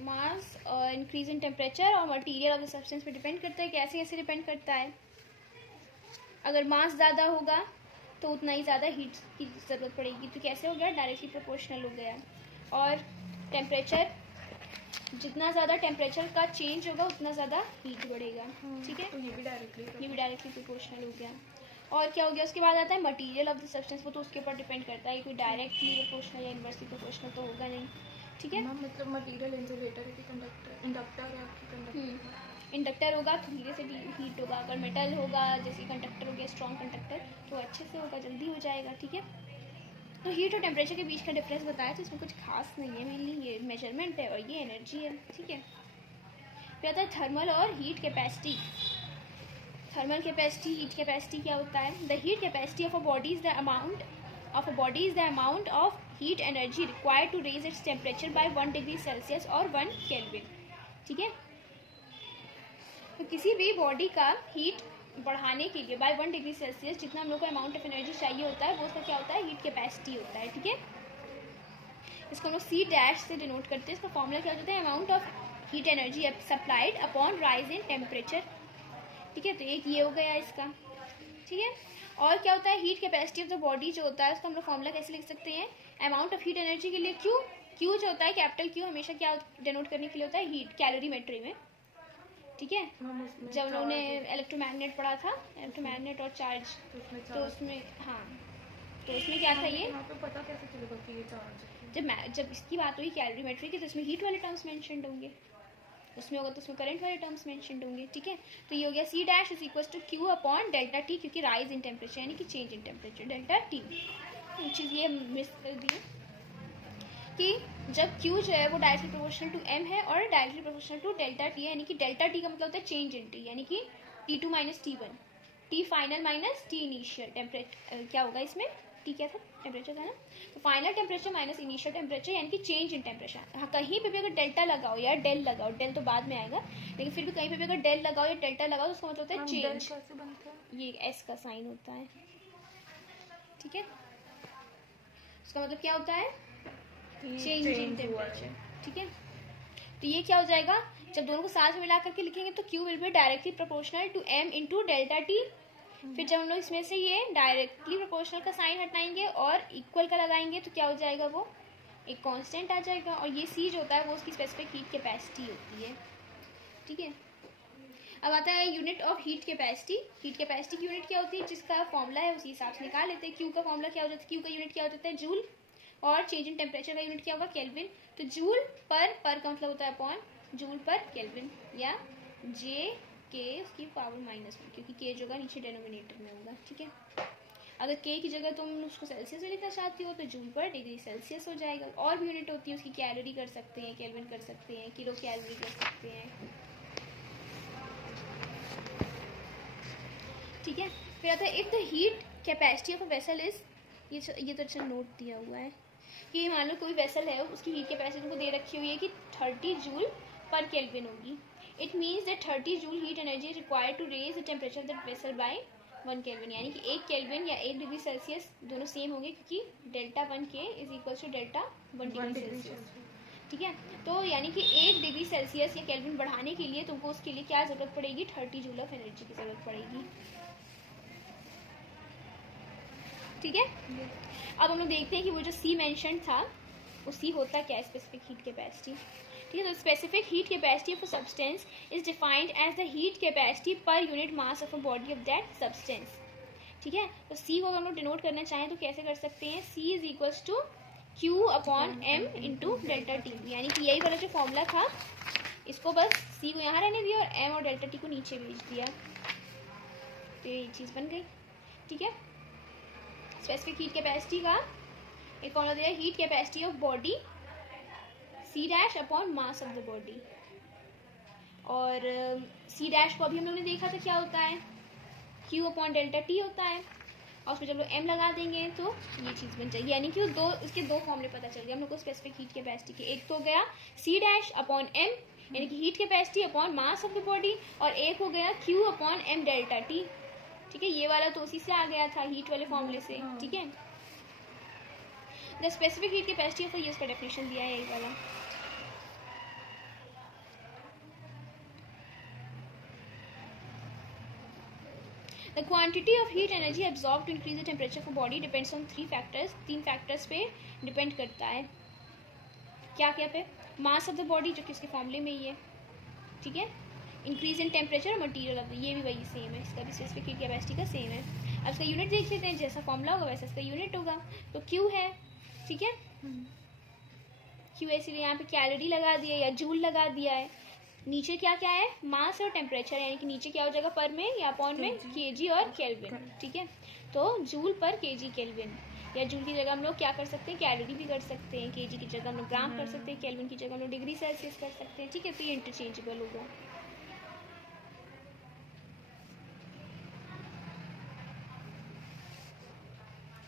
Mass increase in temperature और material of the substance पे depend करता है। कैसे कैसे डिपेंड करता है? अगर मास ज़्यादा होगा तो उतना ही ज़्यादा हीट की ज़रूरत पड़ेगी। तो कैसे हो गया? डायरेक्टली प्रोपोर्शनल हो गया। और टेम्परेचर, जितना ज़्यादा टेम्परेचर का चेंज होगा उतना ज़्यादा हीट बढ़ेगा। ठीक है, तो ये भी डायरेक्टली प्रोपोर्शनल हो गया। और क्या हो गया? उसके बाद आता है मटेरियल ऑफ द सब्सटेंस। वो तो उसके ऊपर डिपेंड करता है, कोई डायरेक्टली प्रोपोर्शनल या इनवर्सली प्रोपोर्शनल तो होगा नहीं। ठीक है, मतलब मटेरियल इंसुलेटर है कि कंडक्टर, इंडक्टर है कि कंडक्टर। इंडक्टर होगा तो धीरे से हीट होगा। अगर मेटल होगा जैसे कंडक्टर हो गया, स्ट्रॉन्ग कंडक्टर, तो अच्छे से होगा, जल्दी हो जाएगा। ठीक है, तो हीट और टेम्परेचर के बीच का डिफरेंस बताया, तो इसमें कुछ खास नहीं है। मेनली ये मेजरमेंट है और ये एनर्जी है। ठीक है, फिर आता है थर्मल और heat capacity. Thermal capacity, heat capacity क्या होता है? The heat capacity of a body is the amount of heat energy required to raise its temperature by 1 degree Celsius और 1 केल्विन। ठीक है, तो किसी भी बॉडी का हीट बढ़ाने के लिए बाय 1 डिग्री सेल्सियस जितना हम लोग को अमाउंट ऑफ एनर्जी चाहिए होता है, वो उसका क्या होता है? हीट कैपेसिटी होता है। ठीक है, इसको हम लोग सी डैश से डिनोट करते हैं। इसका फॉर्मूला क्या होता है? Amount of heat energy supplied upon rise in temperature. ठीक है, तो एक ये हो गया इसका। ठीक है, और क्या होता है? Heat capacity of the body जो होता है उसका हम लोग फॉर्मूला कैसे लिख सकते हैं? अमाउंट ऑफ हीट एनर्जी के लिए क्यू जो होता है, कैपिटल क्यू हमेशा क्या डिनोट करने के लिए होता है? हीट, कैलोरीमेट्री में। ठीक है, जब हम लोगों ने इलेक्ट्रोमैग्नेट पढ़ा था, इलेक्ट्रोमैग्नेट और चार्ज, तो उसमें हाँ, तो उसमें क्या था? ये पता कैसे चलेगा कि ये चार्ज? जब इसकी बात हुई कैलोरीमेट्री की, तो इसमें हीट वाले टर्म्स मेंशन होंगे, उसमें होगा तो उसमें करंट वाले टर्म्स मेंशन होंगे। ठीक है, तो ये हो गया C dash is equal to Q upon delta T, क्योंकि राइज इन टेम्परेचर यानी कि change in temperature, delta T. चीज़ ये मिस कर दी कि जब Q जो है वो डायरेक्टली प्रोपोर्शनल टू M है और directly proportional to delta T है, यानी कि डेल्टा T का मतलब होता है चेंज इन T, यानी कि T2 minus T1, T final minus T initial. Temperature क्या होगा इसमें? T क्या था? टेम्परेचर था ना, तो final temperature minus initial temperature यानी कि चेंज इन टेम्परेचर। हाँ, कहीं पे भी अगर डेल्टा लगाओ या डेल लगाओ, डेल तो बाद में आएगा, लेकिन फिर भी कहीं पे भी अगर डेल लगाओ या डेल्टा लगाओ तो उसका मतलब होता है चेंज। कैसे बनता है? ये एस का साइन होता है। ठीक है, उसका मतलब क्या होता है? Change in temperature. ठीक है, तो ये क्या हो जाएगा? जब दोनों को साथ में मिला करके लिखेंगे तो Q will be directly proportional to M into delta T। फिर जब हम लोग इसमें से ये डायरेक्टली प्रोपोर्शनल का साइन हटाएंगे और इक्वल का लगाएंगे तो क्या हो जाएगा? वो एक कांस्टेंट आ जाएगा। और ये C जो होता है वो उसकी स्पेसिफिक हीट कैपेसिटी होती है। ठीक है, अब आता है unit of heat capacity. Heat capacity की यूनिट क्या होती है? जिसका फॉर्मूला है उसी हिसाब से निकाल लेते हैं। Q का फॉर्मूला क्या हो जाता है? Q का यूनिट क्या हो जाता है? जूल। और चेंज इन टेम्परेचर का यूनिट क्या होगा? केल्विन। तो जूल पर का मतलब होता है अपॉन जूल पर केल्विन, या जे के उसकी पावर -1, क्योंकि के जो होगा नीचे डेनोमिनेटर में होगा। ठीक है, अगर के की जगह तुम उसको सेल्सियस में लिखना चाहती हो तो जूल पर डिग्री सेल्सियस हो जाएगा। और भी यूनिट होती है उसकी, कैलोरी कर सकते हैं, केल्विन कर सकते हैं, किलो कैलोरी कर सकते हैं। ठीक है, फिर आता है if the heat capacity of a vessel is, ये तो अच्छा नोट दिया हुआ है कि मान लो कोई वेसल है, उसकी हीट कैपेसिटी तुमको दे रखी हुई है कि 30 जूल पर केल्विन होगी। It means that 30 joule heat energy required to raise the temperature of that vessel by 1 kelvin, यानी कि 1 केल्विन या 1 डिग्री सेल्सियस दोनों सेम होंगे, क्योंकि delta 1 K is equal to delta 1 degree Celsius. ठीक है, तो यानी कि 1 डिग्री सेल्सियस या केल्विन बढ़ाने के लिए तुमको उसके लिए क्या जरूरत पड़ेगी? 30 जूल ऑफ एनर्जी की जरूरत पड़ेगी। ठीक है, अब हम लोग देखते हैं कि वो जो सी मेंशन था वो सी होता क्या है? Specific heat capacity. ठीक है, तो specific heat capacity of a substance is defined as the heat capacity per unit mass of a body of that substance. ठीक है, तो सी को अगर हम लोग डिनोट करना चाहें तो कैसे कर सकते हैं? C is equals to Q upon M into delta T, यानी कि यही वाला जो फॉर्मूला था, इसको बस सी को यहाँ रहने दिया और एम और डेल्टा टी को नीचे भेज दिया, तो ये चीज़ बन गई। ठीक है, स्पेसिफिक हीट कैपेसिटी का एक फॉर्मूला दिया, heat capacity of body C dash upon mass of the body. और सी डैश को अभी हम लोग ने देखा था क्या होता है? क्यू अपॉन डेल्टा टी होता है, और उसमें जब लोग एम लगा देंगे तो ये चीज़ बन जाएगी, यानी कि वो इसके दो फॉर्मूले पता चल गए हम लोग को स्पेसिफिक हीट कैपेसिटी के। एक तो हो गया सी डैश अपॉन एम, यानी कि heat capacity upon mass of the body, और एक हो गया Q upon M delta T. ठीक है, ये वाला तो उसी से आ गया था, हीट वाले फॉर्मूले से। ठीक है, the specific heat capacity of, ये उसका डेफिनेशन दिया है यही वाला। The quantity of heat energy absorb to increase the temperature of body depends on 3 factors. 3 factors पे डिपेंड करता है. क्या क्या पे? मास ऑफ द बॉडी, जो कि इसके फॉर्मूले में ही है, ठीक है. इंक्रीज इन टेम्परेचर और मटीरियल ऑफ, ये भी वही सेम है, इसका भी स्पेसिफिक हीट कैपेसिटी का सेम है. अब इसका यूनिट देख लेते हैं. जैसा फॉर्मूला होगा वैसा इसका यूनिट होगा. तो क्यू है, ठीक है. क्यू इसीलिए यहाँ पे कैलोरी लगा दिया या जूल लगा दिया है. नीचे क्या क्या है? मास और टेम्परेचर, यानी कि नीचे क्या हो जाएगा पर में या अपॉन में केजी और केल्विन, ठीक है. तो जूल पर केजी केल्विन, या जूल की जगह हम लोग क्या कर सकते हैं? कैलोरी भी कर सकते हैं. केजी की जगह हम लोग ग्राम कर सकते हैं. केल्विन की जगह हम लोग डिग्री सेल्सियस कर सकते हैं, ठीक है. तो ये इंटरचेंजेबल होगा.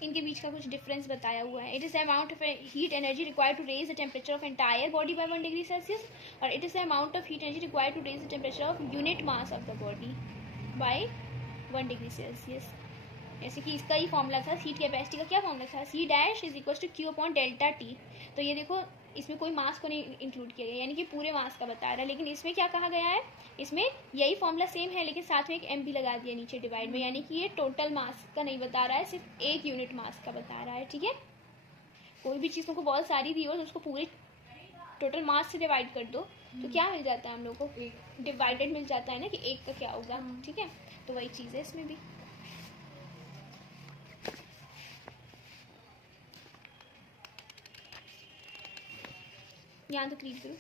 इनके बीच का कुछ डिफरेंस बताया हुआ है. It is the amount of heat energy required to raise the temperature of entire body by 1 degree Celsius, और it is the amount of heat energy required to raise the temperature of unit mass of the body by 1 degree Celsius. जैसे कि इसका ही formula था. Heat capacity का क्या formula था? C dash is equal to Q upon delta T. तो ये देखो, इसमें कोई मास को नहीं इंक्लूड किया गया, यानी कि पूरे मास का बता रहा है. लेकिन इसमें क्या कहा गया है? इसमें यही फॉर्मूला सेम है, लेकिन साथ में एक m भी लगा दिया नीचे डिवाइड में, यानी कि ये टोटल मास का नहीं बता रहा है, सिर्फ एक यूनिट मास का बता रहा है, ठीक है. कोई भी चीज़ तुमको बहुत सारी दी हो तो उसको पूरे टोटल मास से डिवाइड कर दो, तो क्या मिल जाता है हम लोग को? डिवाइडेड मिल जाता है ना, कि एक का क्या होगा, ठीक है. तो वही चीज़ है इसमें भी. यहाँ तक रीड करो.